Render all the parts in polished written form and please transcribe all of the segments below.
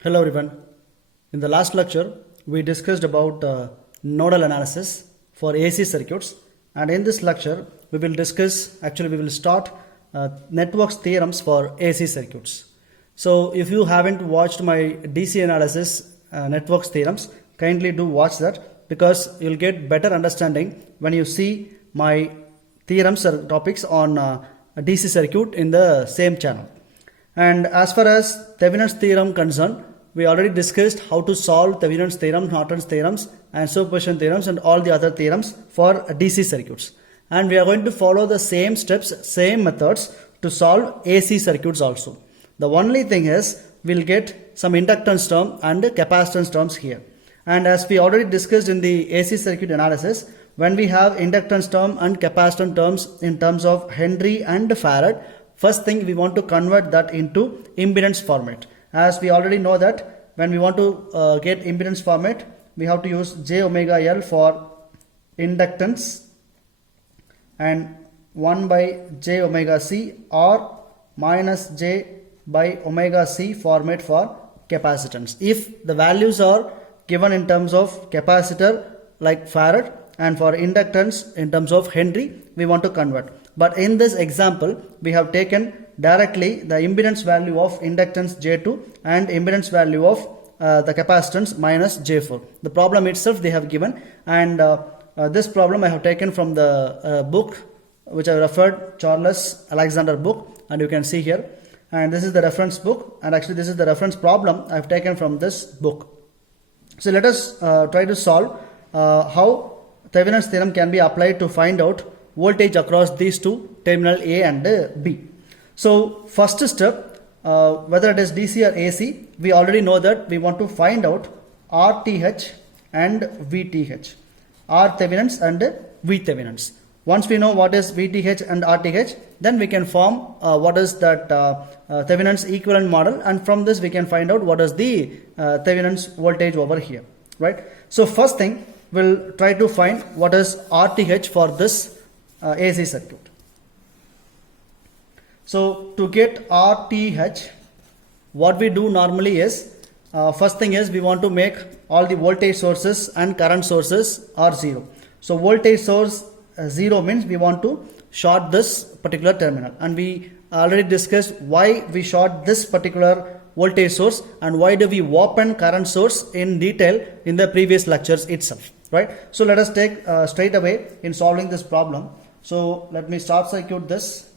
Hello everyone. In the last lecture, we discussed about nodal analysis for AC circuits, and in this lecture, we will start networks theorems for AC circuits. So, if you haven't watched my DC analysis networks theorems, kindly do watch that because you'll get better understanding when you see my theorems or topics on a DC circuit in the same channel. And as far as Thevenin's theorem concerned, we already discussed how to solve Thevenin's theorem, Norton's theorems, and superposition theorems, and all the other theorems for DC circuits. And we are going to follow the same steps, same methods to solve AC circuits also. The only thing is, we'll get some inductance term and capacitance terms here. And as we already discussed in the AC circuit analysis, when we have inductance term and capacitance terms in terms of Henry and Farad, first thing we want to convert that into impedance format. As we already know that when we want to get impedance format, we have to use j omega L for inductance and 1 by j omega C or minus j by omega C format for capacitance. If the values are given in terms of capacitor like Farad and for inductance in terms of Henry, we want to convert. But in this example, we have taken directly the impedance value of inductance J2 and impedance value of the capacitance minus J4. The problem itself they have given, and this problem I have taken from the book which I referred, Charles Alexander book, and you can see here. And this is the reference book, and actually this is the reference problem I have taken from this book. So let us try to solve how Thevenin's theorem can be applied to find out voltage across these two, terminal A and B. So first step, whether it is DC or AC, we already know that we want to find out RTH and VTH, R Thevenins and V Thevenins. Once we know what is VTH and RTH, then we can form what is that Thevenin's equivalent model, and from this we can find out what is the Thevenin's voltage over here, right? So first thing, we'll try to find what is RTH for this AC circuit. So to get RTH, what we do normally is, first thing is we want to make all the voltage sources and current sources are 0. So voltage source 0 means we want to short this particular terminal, and we already discussed why we short this particular voltage source and why do we open current source in detail in the previous lectures itself, right? So let us take straight away in solving this problem. So let me short circuit this,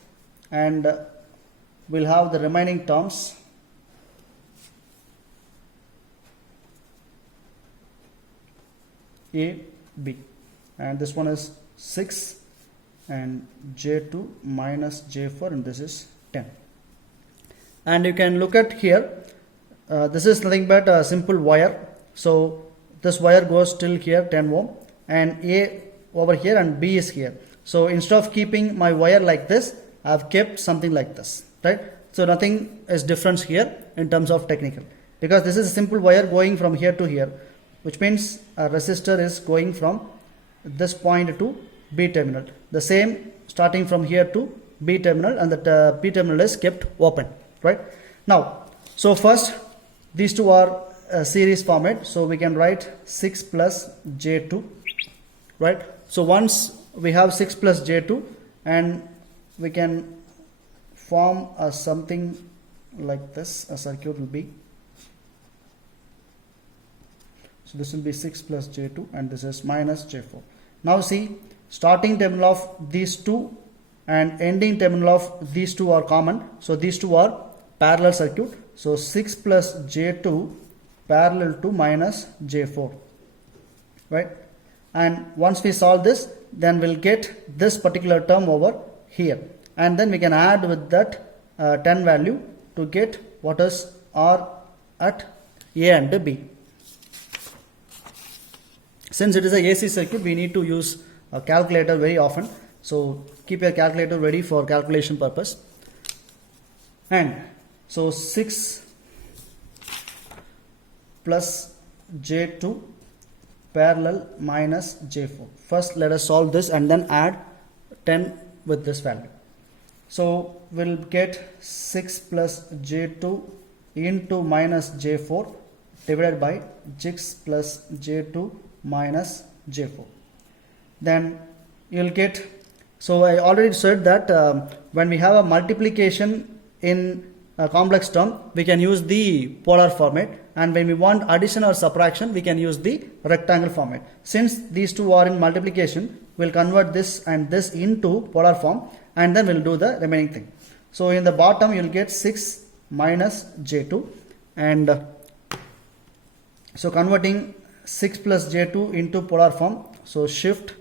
and we'll have the remaining terms. A, B, and this one is 6 and J2 minus J4, and this is 10. And you can look at here, this is nothing but a simple wire. So this wire goes till here 10 ohm, and A over here and B is here. So instead of keeping my wire like this, I have kept something like this, right? So nothing is difference here in terms of technical, because this is a simple wire going from here to here, which means a resistor is going from this point to B terminal. The same starting from here to B terminal, and the B terminal is kept open, right? Now, so first these two are a series format, so we can write 6 plus J2, right? So once we have 6 plus J2, and we can form something like this, a circuit will be, so this will be 6 plus J2 and this is minus J4. Now see, starting terminal of these two and ending terminal of these two are common, so these two are parallel circuit. So 6 plus J2 parallel to minus J4, right? And once we solve this, then we'll get this particular term over here, and then we can add with that 10 value to get what is R at A and B. Since it is a AC circuit, we need to use a calculator very often, so keep your calculator ready for calculation purpose. And so 6 plus J2 parallel minus J4. First let us solve this and then add 10 with this value. So we'll get 6 plus J2 into minus J4 divided by 6 plus J2 minus J4. Then you'll get, so I already said that when we have a multiplication in a complex term, we can use the polar format, and when we want addition or subtraction, we can use the rectangle format. Since these two are in multiplication, we'll convert this and this into polar form, and then we'll do the remaining thing. So in the bottom you'll get 6 minus J2, and so converting 6 plus J2 into polar form, so shift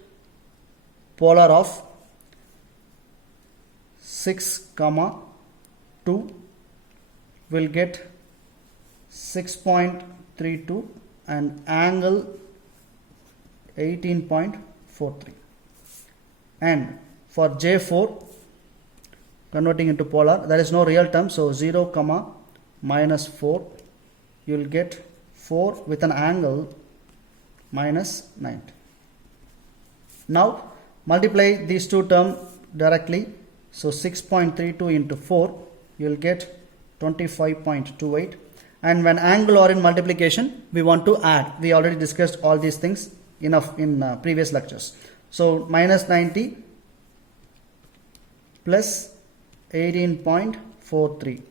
polar of 6 comma 2 will get 6.32 and angle 18.43. And for J4, converting into polar, there is no real term, so 0 comma minus 4, you will get 4 with an angle minus 90. Now multiply these two terms directly, so 6.32 into 4, you will get 25.28. And when angle are in multiplication, we want to add. We already discussed all these things enough in previous lectures. So minus 90 plus 18.43,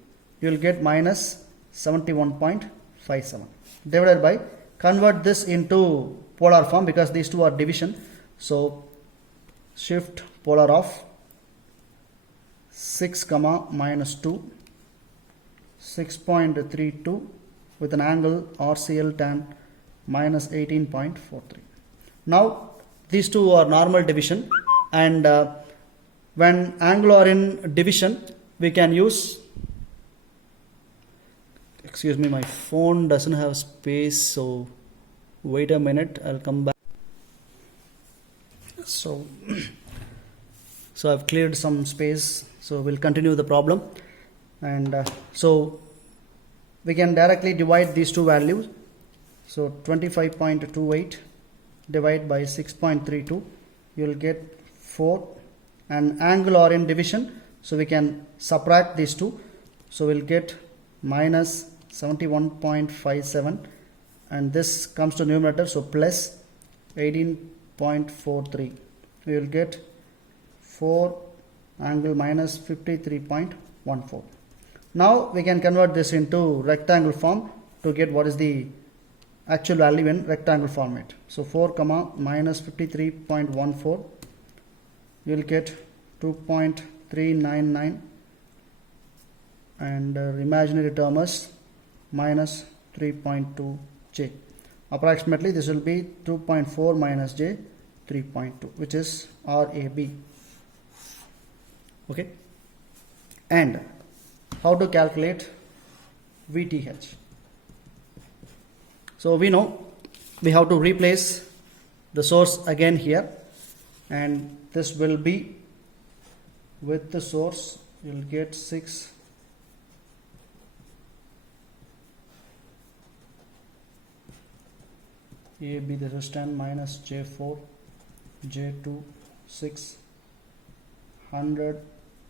you will get minus 71.57 divided by, convert this into polar form because these two are division, so shift polar of 6 comma minus 2, 6.32 with an angle RCL tan minus 18.43. Now these two are normal division, and when angle are in division, we can use, excuse me, my phone doesn't have space, so wait a minute, I'll come back. So I've cleared some space, so we'll continue the problem. And so we can directly divide these two values, so 25.28 divide by 6.32, you will get 4, and angle are in division, so we can subtract these two, so we'll get minus 71.57, and this comes to numerator, so plus 18.43, we will get 4 angle minus 53.14. Now we can convert this into rectangle form to get what is the actual value in rectangle format. So 4 comma minus 53.14, you will get 2.399, and imaginary term is minus 3.2 j. Approximately this will be 2.4 minus j 3.2, which is RAB. Okay, and how to calculate VTH? So we know we have to replace the source again here, and this will be with the source, you will get 6 AB, this is 10 minus J4 J2 6 100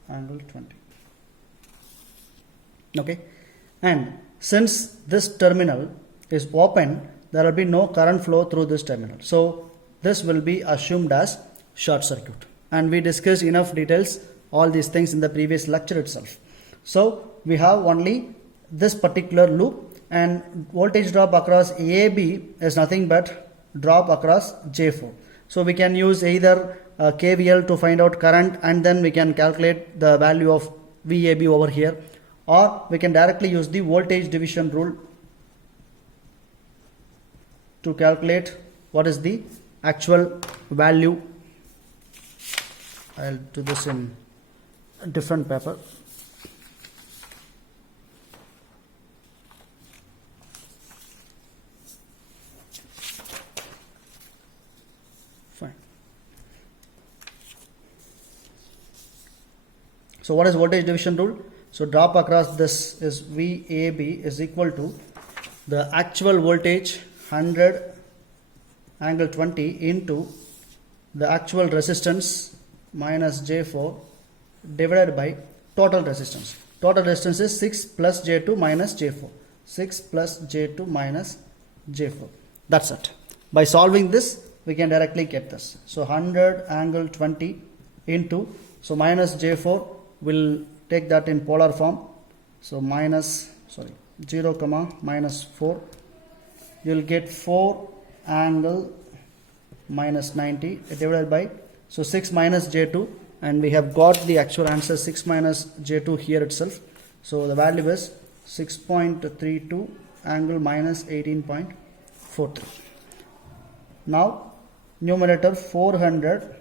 angle 20. Okay, and since this terminal is open, there will be no current flow through this terminal, so this will be assumed as short circuit, and we discussed enough details all these things in the previous lecture itself. So we have only this particular loop, and voltage drop across AB is nothing but drop across J4. So we can use either KVL to find out current, and then we can calculate the value of VAB over here, or we can directly use the voltage division rule to calculate what is the actual value. I'll do this in a different paper. Fine. So what is voltage division rule? So drop across this is VAB is equal to the actual voltage 100 angle 20 into the actual resistance minus J4 divided by total resistance. Total resistance is 6 plus J2 minus J4. 6 plus J2 minus J4. That's it. By solving this, we can directly get this. So 100 angle 20 into, so minus J4, will take that in polar form. So 0 comma minus 4. You will get 4 angle minus 90 divided by, so 6 minus J2, and we have got the actual answer 6 minus J2 here itself. So the value is 6.32 angle minus 18.43. Now numerator 400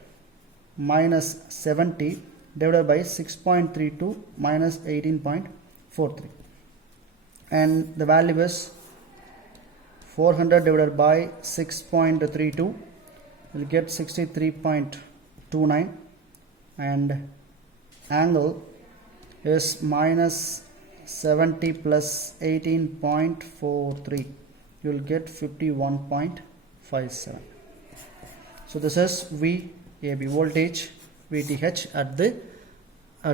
minus 70 divided by 6.32 minus 18.43, and the value is 400 divided by 6.32 will get 63.29, and angle is minus 70 plus 18.43, you will get 51.57. So this is VAB, voltage VTH at the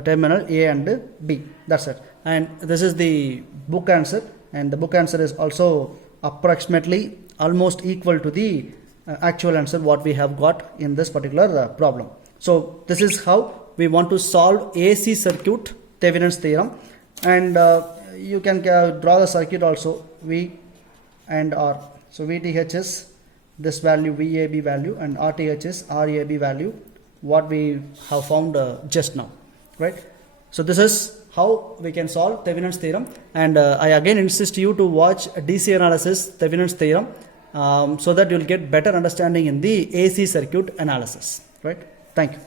terminal A and B. That's it. And this is the book answer, and the book answer is also approximately almost equal to the actual answer what we have got in this particular problem. So this is how we want to solve AC circuit Thevenin's theorem, and you can draw the circuit also V and R. So VTH is this value, VAB value, and RTH is RAB value, what we have found just now, right? So this is how we can solve Thevenin's theorem, and I again insist you to watch DC analysis Thevenin's theorem, so that you will get better understanding in the AC circuit analysis, right? Thank you.